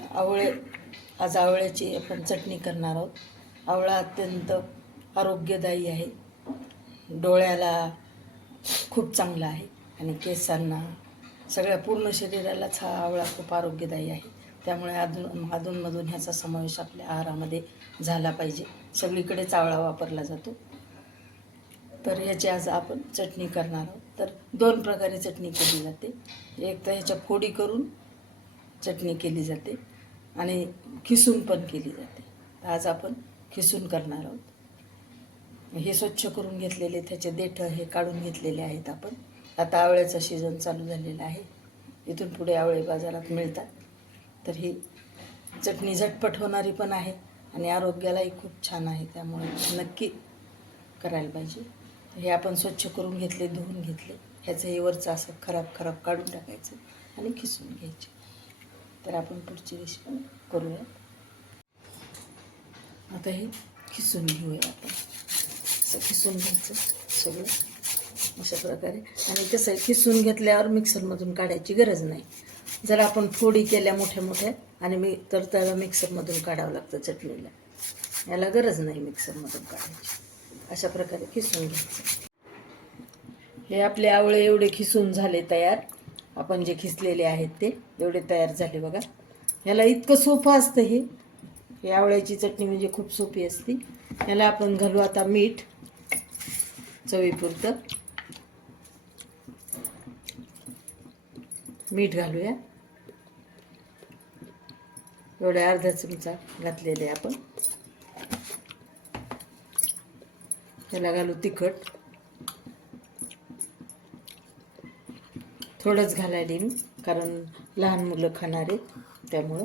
आवळे आज आवळ्याची आपण चटणी करणार आहोत. आवळा अत्यंत आरोग्यदायी आहे. डोळ्याला खूप चांगला आहे आणि केसांना सगळ्या पूर्ण शरीरालाच हा आवळा खूप आरोग्यदायी आहे. त्यामुळे अधून अधूनमधून ह्याचा समावेश आपल्या आहारामध्ये झाला पाहिजे. सगळीकडेच आवळा वापरला जातो. तर ह्याची आज आपण चटणी करणार आहोत. तर दोन प्रकारे चटणी केली जाते. एक तर ह्याच्या फोडी करून चटणी केली जाते आणि खिसून पण केली जाते. तर आज आपण खिसून करणार आहोत. हे स्वच्छ करून घेतलेले त्याचे देठं हे काढून घेतलेले आहेत आपण. आता आवळ्याचं सीझन चालू झालेला आहे. इथून पुढे आवळे बाजारात मिळतात. तर ही चटणी झटपट होणारी पण आहे आणि आरोग्यालाही खूप छान आहे. त्यामुळे नक्की करायला पाहिजे. हे आपण स्वच्छ करून घेतले धुवून घेतले. ह्याचं हे वरचं असं खराब खराब काढून टाकायचं आणि खिसून घ्यायचे. तर आपण पुढची रेसिपी करूया आता हे खिसून घेऊया आपण. असं खिसून घ्यायचं सगळं अशा प्रकारे. आणि कसं आहे खिसून घेतल्यावर मिक्सरमधून काढायची गरज नाही. जर आपण फोडी केल्या मोठ्या मोठ्या आणि मी तर त्याला मिक्सरमधून काढावं लागतं चटणीला. याला गरज नाही मिक्सरमधून काढायची. अशा प्रकारे खिसून घ्यायचं. हे आपले आवळे एवढे खिसून झाले तयार. आपण जे खिसलेले आहेत ते एवढे तयार झाले बघा. ह्याला इतकं सोपं असतं हे. यावळ्याची आवळ्याची चटणी म्हणजे खूप सोपी असते. ह्याला आपण घालू आता मीठ चवीपुरतं. मीठ घालूया. एवढ्या अर्धा चमचा घातलेले आपण. त्याला घालू तिखट. थोडंच घालायला मी कारण लहान मुलं खाणार आहेत त्यामुळं.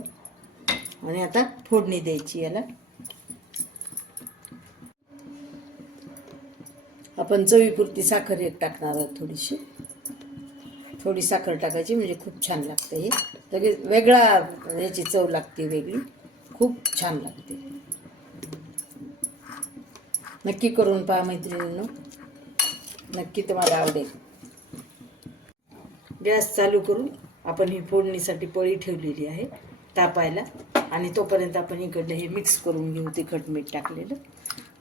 आणि आता फोडणी द्यायची याला. आपण चवीपुरती साखर एक टाकणार आहोत थोडीशी. थोडी साखर टाकायची म्हणजे खूप छान लागतं हे. लगेच वेगळा ह्याची चव लागते वेगळी. खूप छान लागते. नक्की करून पहा मैत्रिणींनो. नक्की तुम्हाला आवडेल. गॅस चालू करून आपण ही फोडणीसाठी पळी ठेवलेली आहे तापायला. आणि तोपर्यंत आपण इकडलं हे मिक्स करून घेऊ तिखट मीठ टाकलेलं.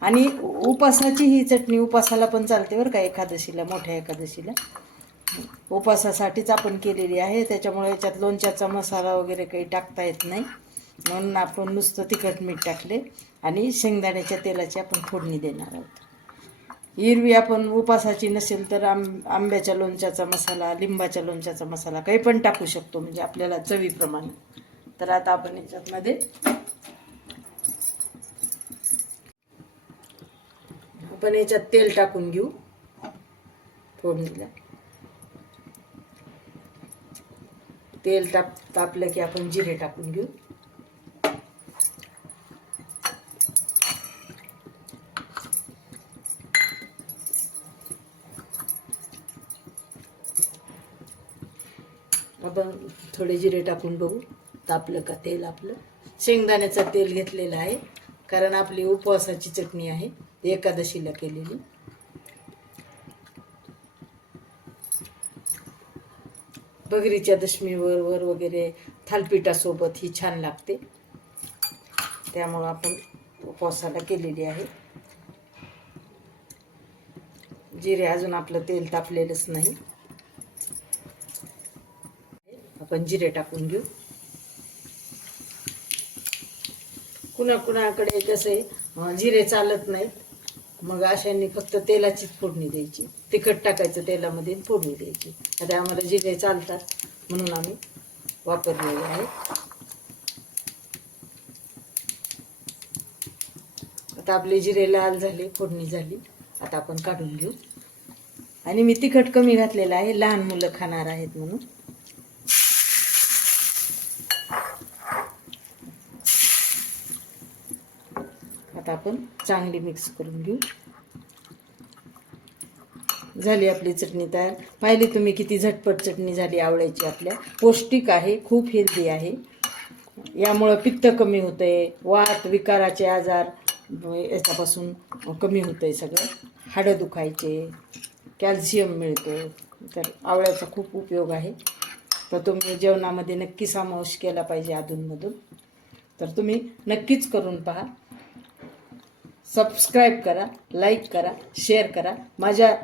आणि उपासाची ही चटणी उपासाला पण चालते बरं का एकादशीला मोठ्या एकादशीला. उपासासाठीच आपण केलेली आहे त्याच्यामुळे याच्यात लोणच्याचा मसाला वगैरे काही टाकता येत नाही. म्हणून आपण नुसतं तिखट मीठ टाकले आणि शेंगदाण्याच्या तेलाची आपण फोडणी देणार आहोत. एरवी आपण उपासाची नसेल तर आंब आंब्याच्या लोणच्याचा मसाला लिंबाच्या लोणच्याचा मसाला काही पण टाकू शकतो म्हणजे आपल्याला चवीप्रमाणे. तर आता आपण याच्यामध्ये आपण याच्यात तेल टाकून घेऊ. फोडणीला तेल टाक तापलं की आपण जिरे टाकून घेऊ. आपण थोडे जिरे टाकून बघू. तापलं का तेल आपलं? शेंगदाण्याचं तेल घेतलेलं आहे. कारण आपली उपवासाची चटणी आहे. एकादशीला केलेली. बगरीच्या दशमीवर वर वगैरे थालपिठासोबत ही छान लागते. त्यामुळं आपण उपवासाला केलेली आहे. जिरे अजून आपलं तेल तापलेलंच नाही. आपण जिरे टाकून घेऊ. कुणाकुणाकडे कसं आहे जिरे चालत नाहीत. मग अशांनी फक्त तेलाचीच फोडणी द्यायची. तिखट टाकायचं तेलामध्ये फोडणी द्यायची. आता आम्हाला जिरे चालतात म्हणून आम्ही वापरलेले आहे आता आपले जिरे लाल झाले फोडणी झाली. आता आपण काढून घेऊ. आणि मी तिखट कमी घातलेलं आहे लहान मुलं खाणार आहेत म्हणून. आता आपण चांगली मिक्स करून घेऊ. झाली आपली चटणी तयार. पाहिली तुम्ही किती झटपट चटणी झाली आवळ्याची आपल्या. पौष्टिक आहे खूप हेल्दी आहे. यामुळं पित्त कमी होते वात विकाराचे आजार याच्यापासून कमी होतं आहे सगळं. हाडं दुखायचे कॅल्शियम मिळतं तर आवळ्याचा खूप उपयोग आहे. तर तुम्ही जेवणामध्ये नक्की समावेश केला पाहिजे अधूनमधून. तर तुम्ही नक्कीच करून पहा. सबस्क्राईब करा लाईक करा शेअर करा. माझ्या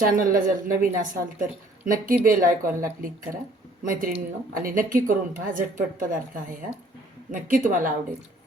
चॅनलला जर नवीन असाल तर नक्की बेल आयकॉनला क्लिक करा. मैत्रिणींनो आणि नक्की करून पहा झटपट पदार्थ आहे हा. नक्की तुम्हाला आवडेल.